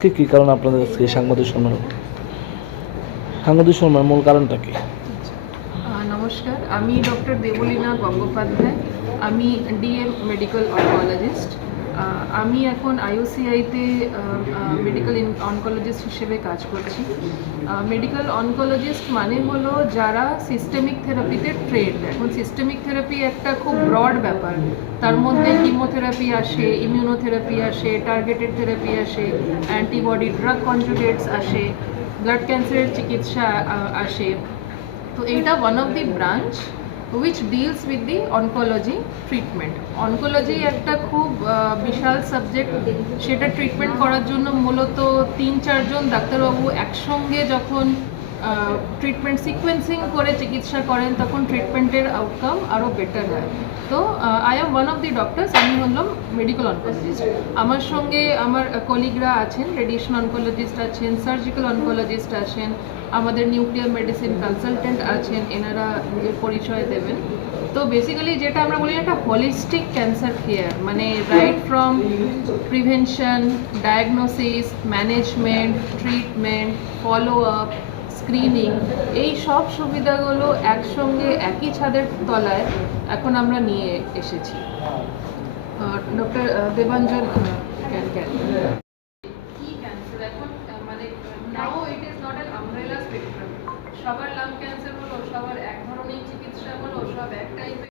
কী কারণে আপনাদের কাছে এই সাংবাদিক সম্মেলন মূল কারণটা কি? নমস্কার, আমি ডক্টর দেবলীনা গঙ্গোপাধ্যায়। আমি ডিএম মেডিকেল অনকোলজিস্ট। আমি এখন আইওসিআইতে মেডিকেল অনকোলজিস্ট হিসেবে কাজ করছি। মেডিকেল অনকোলজিস্ট মানে হলো যারা সিস্টেমিক থেরাপিতে ট্রেন্ড। এখন সিস্টেমিক থেরাপি একটা খুব ব্রড ব্যাপার, তার মধ্যে কিমোথেরাপি আসে, ইমিউনোথেরাপি আসে, টার্গেটেড থেরাপি আসে, অ্যান্টিবডি ড্রাগ কনজুগেটস আসে, ব্লাড ক্যান্সারের চিকিৎসা আসে। তো এইটা one of the branch which deals with the oncology treatment. Oncology একটা খুব বিশাল সাবজেক্ট। সেটা ট্রিটমেন্ট করার জন্য মূলত ৩-৪ জন ডাক্তারবাবু একসঙ্গে যখন ট্রিটমেন্ট সিকোয়েন্সিং করে চিকিৎসা করেন তখন ট্রিটমেন্টের আউটকাম আরও বেটার হয়। তো I am one of the doctors. আমি হলাম মেডিকেল অনকোলজিস্ট। আমার সঙ্গে আমার কলিগরা আছেন, রেডিয়েশন অনকোলজিস্ট আছেন, সার্জিক্যাল অনকোলজিস্ট আছেন, আমাদের নিউক্লিয়ার মেডিসিন কনসালটেন্ট আছেন, এনারা নিজের পরিচয় দেবেন। তো বেসিক্যালি যেটা আমরা বলি একটা হোলিস্টিক ক্যান্সার কেয়ার, মানে right from prevention, diagnosis, management, treatment, follow up, screening, এই সব সুবিধাগুলো একসঙ্গে একই ছাদের তলায় এখন আমরা নিয়ে এসেছি। Doctor Debanjan can